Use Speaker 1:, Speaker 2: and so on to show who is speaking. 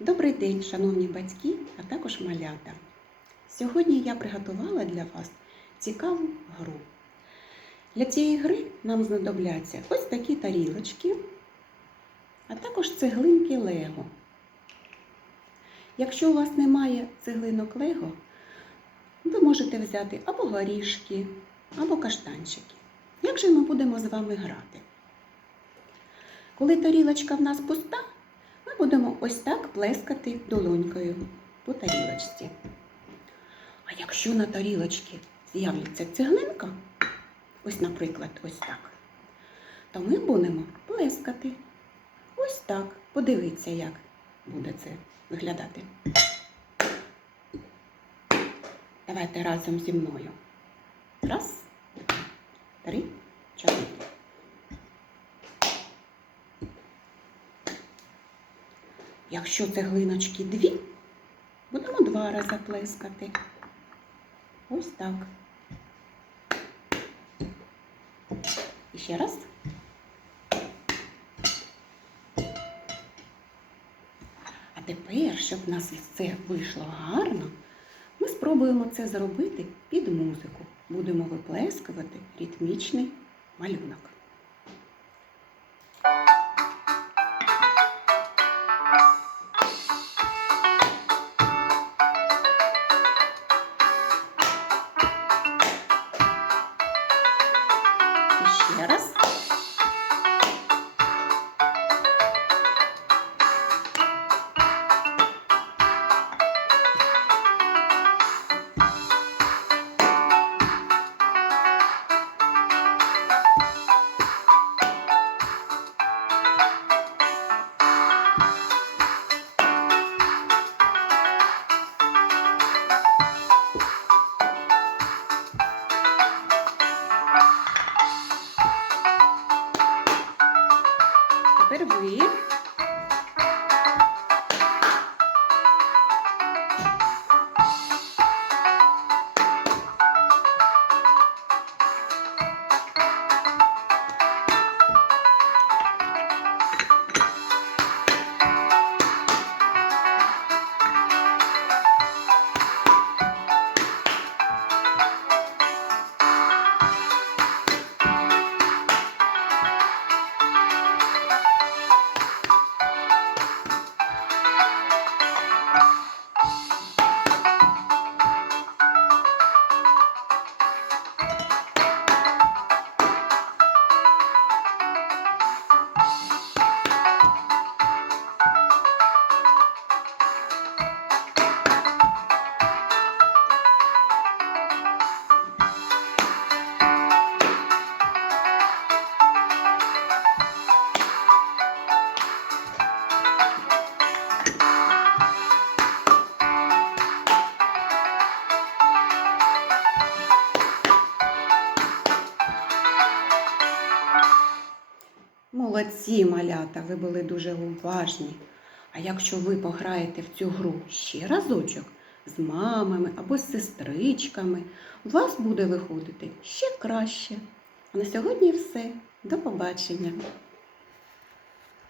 Speaker 1: Добрий день, шановні батьки, а також малята. Сьогодні я приготувала для вас цікаву гру. Для цієї гри нам знадобляться ось такі тарілочки, а також цеглинки Лего. Якщо у вас немає цеглинок Лего, ви можете взяти або горішки, або каштанчики. Як же ми будемо з вами грати? Коли тарілочка в нас пуста, будемо ось так плескати долонькою по тарілочці. А якщо на тарілочці з'явиться цеглинка, ось, наприклад, ось так, то ми будемо плескати. Ось так. Подивіться, як буде це виглядати. Давайте разом зі мною. Раз, два, три, чотири. Якщо цеглиночки дві, будемо два рази плескати. Ось так. І ще раз. А тепер, щоб у нас це вийшло гарно, ми спробуємо це зробити під музику. Будемо виплескувати ритмічний малюнок. І ще Молодці, малята, ви були дуже уважні. А якщо ви пограєте в цю гру ще разочок з мамами або з сестричками, у вас буде виходити ще краще. А на сьогодні все. До побачення!